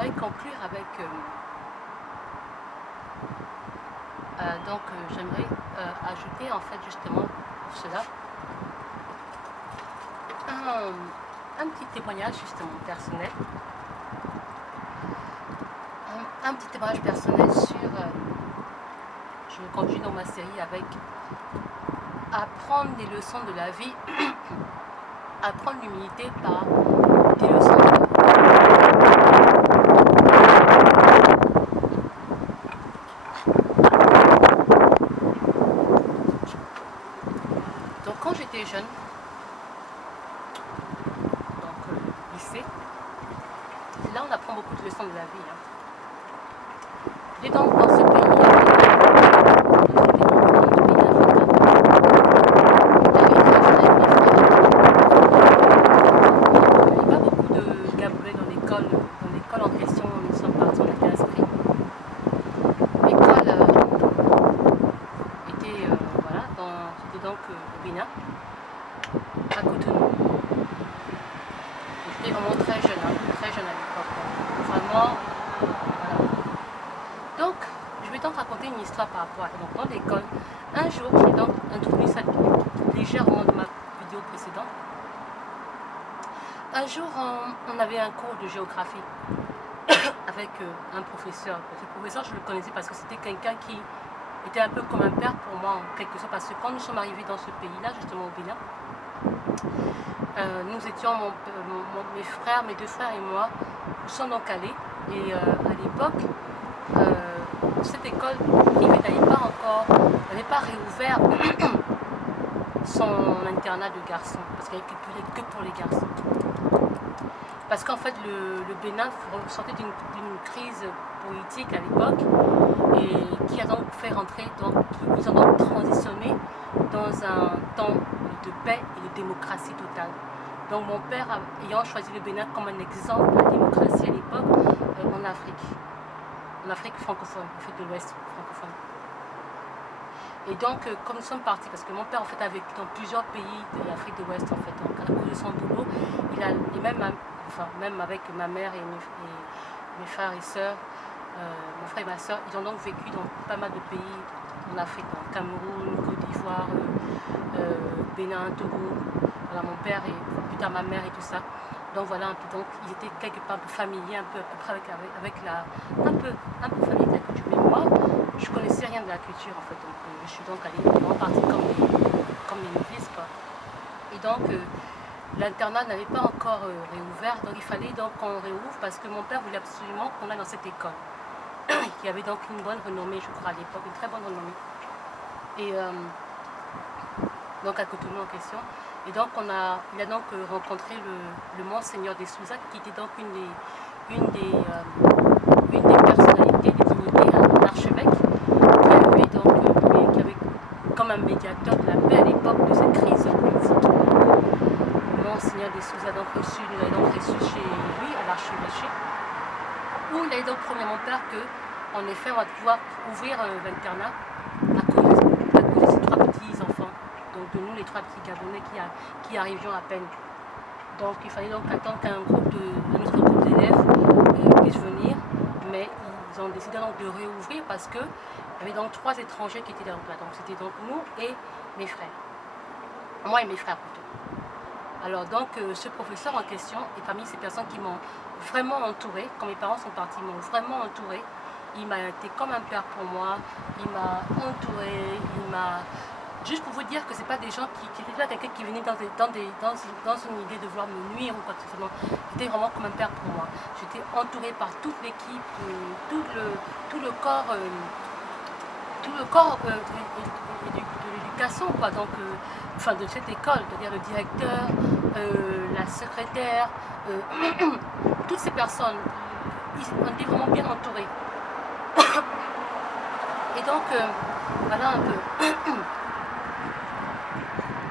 j'aimerais conclure avec j'aimerais ajouter en fait justement pour cela un petit témoignage justement personnel, un petit témoignage personnel sur je continue dans ma série avec apprendre des leçons de la vie, apprendre l'humilité par des leçons de la vie. Donc quand j'étais jeune, lycée, là on apprend beaucoup de leçons de la vie. Et donc dans ce pays, l'école en question, nous sommes partis, on était inscrits. L'école était, voilà, c'était donc au Bénin, à Cotonou. J'étais vraiment très jeune à l'époque. Vraiment, voilà. Donc, je vais donc raconter une histoire par rapport à ça. Donc, dans l'école, un jour, j'ai donc introduit ça légèrement dans ma vidéo précédente. Un jour, on avait un cours de géographie avec un professeur. Ce professeur, je le connaissais parce que c'était quelqu'un qui était un peu comme un père pour moi, en quelque sorte, parce que quand nous sommes arrivés dans ce pays-là, justement au Bénin, nous étions, mes deux frères et moi, nous sommes donc allés. Et à l'époque, cette école privée n'avait pas réouvert son internat de garçons, parce qu'il n'y avait que pour les garçons. Parce qu'en fait, le Bénin sortait d'une crise politique à l'époque, et qui a donc fait rentrer, ils ont donc transitionné dans un temps de paix et de démocratie totale. Donc mon père, ayant choisi le Bénin comme un exemple de la démocratie à l'époque, en Afrique francophone, Afrique de l'Ouest francophone. Et donc, comme nous sommes partis, parce que mon père en fait a vécu dans plusieurs pays de l'Afrique de l'Ouest, en fait, donc à cause de son boulot, même avec ma mère et mes frères et sœurs, mon frère et ma soeur, ils ont donc vécu dans pas mal de pays en Afrique, donc Cameroun, Côte d'Ivoire, Bénin, Togo, voilà, mon père et plus tard ma mère et tout ça. Donc voilà, donc ils étaient quelque part familiers, un peu à peu près un peu familiers de la culture. Mais moi, je connaissais rien de la culture en fait, donc je suis donc allée en partie comme les novices, quoi. Et donc l'internat n'avait pas encore réouvert, donc il fallait donc qu'on réouvre parce que mon père voulait absolument qu'on aille dans cette école, qui avait donc une bonne renommée, je crois à l'époque, une très bonne renommée. Et donc à Cotonou en question. Et donc il a donc rencontré le Monseigneur de Souza, qui était donc une des personnalités, des dignités, l'archevêque, qui avait comme un médiateur de la paix à l'époque de cette crise politique. Le Monseigneur de Souza nous a donc reçu chez lui à l'archevêché, où il a donc promis à mon père que, en effet, on va pouvoir ouvrir l'internat à cause de ces trois petits enfants. Donc de nous, les trois petits Gabonais qui arrivions à peine. Donc il fallait donc attendre qu'un autre groupe d'élèves puisse venir, mais ils ont décidé donc de réouvrir parce qu'il y avait donc trois étrangers qui étaient là. Donc c'était donc nous et mes frères. Moi et mes frères plutôt. Alors donc ce professeur en question est parmi ces personnes qui m'ont vraiment entouré. Quand mes parents sont partis, ils m'ont vraiment entouré. Il m'a été comme un père pour moi. Il m'a entouré, juste pour vous dire que ce n'est pas des gens qui étaient là, quelqu'un qui venait dans une idée de vouloir me nuire ou quoi que ce soit. C'était vraiment comme un père pour moi. J'étais entourée par toute l'équipe, tout le corps de l'éducation, quoi. Donc, de cette école, c'est-à-dire le directeur, la secrétaire, toutes ces personnes, ils ont été vraiment bien entourés. Et donc, voilà un peu.